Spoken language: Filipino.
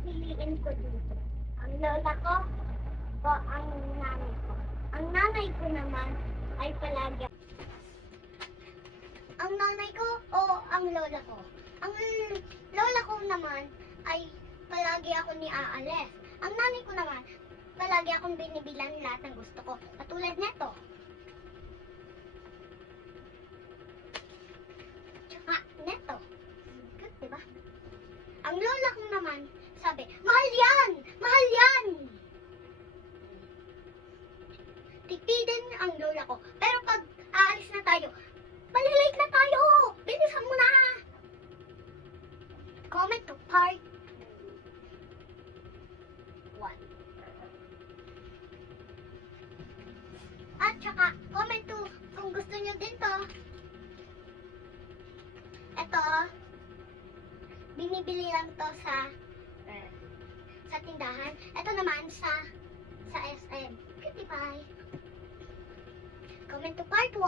pipiliin ko dito? Ang lola ko o ang nanay ko? Ang nanay ko naman ay palagi. Ang nanay ko o ang lola ko? Ang lola ko naman ay palagi ako ni aalis. Ang nanay ko naman, palagi akong binibilan lahat ng gusto ko. Katulad neto. Tsaka neto. Good, diba? Ang lola ko naman, sabi, mahal yan! Mahal yan! Tipidin ang lola ko. Pero pag aalis na tayo, malilate na tayo! Bilisan mo na! Comment to part 1. At saka, comment to kung gusto nyo din to. Ito, binibili lang to sa tindahan. Ito naman sa SM. Goodbye. Comment to part 1.